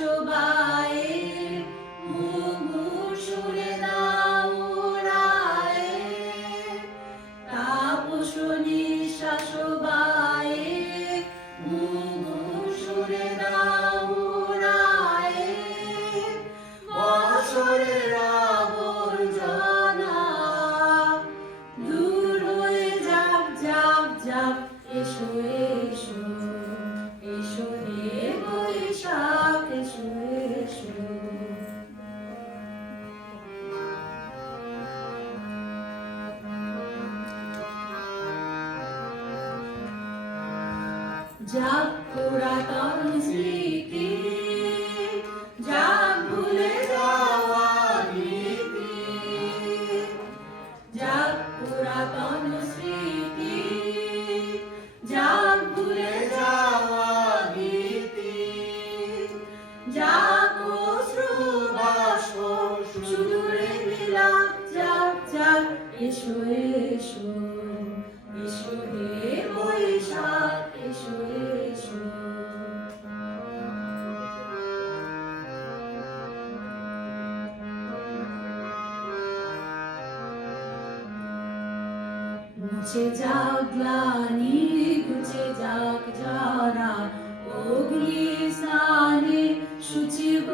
শোভায়ে মুমুর সুরে দাও উড়ায়ে তাপস নিঃশ্বাস শোভায়ে মুমুর সুরে দাও উড়ায়ে বছরের আবর্জনা দূর হয়ে যাক যাক যাক এসো এসো এসো হে বৈশাখ এসো এসো যাক পুরাতন স্মৃতি যাক ভুলে যাওয়া রীতি যাক পুরাতন স্মৃতি যাক ভুলে যাওয়া রীতি যাক অশ্রু বাষ্প সুদূরে বিলাপ যাক যাক এসো এসো এসো হে বৈশাখ এসো এসো মুছে যাক গ্লানি ঘুচে যাক যারা অগ্নি স্নানে শুচিব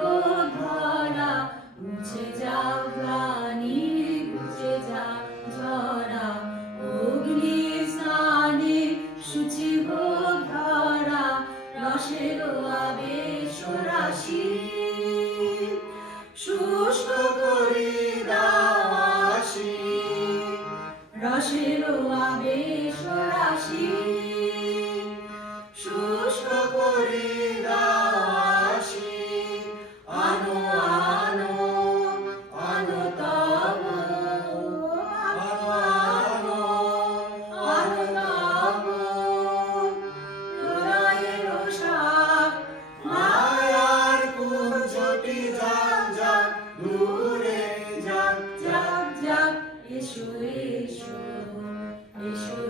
ধরা মুছে যাক গ্লানি ঘুচে যাক যারা অগ্নি স্নানে শুচিব ধরা রসের আবেশ রাশি শুষ্ক করি দাওয়াসি রসের আবেশ রাশি শুষ্ক করি দাওয়াসি আনো আনো আনো তব আনো আনো তব প্রলয়ের শাক মায়ার কুঞ্জটি যাক যাক দূরে যাক যাক যাক এসো এসো এসো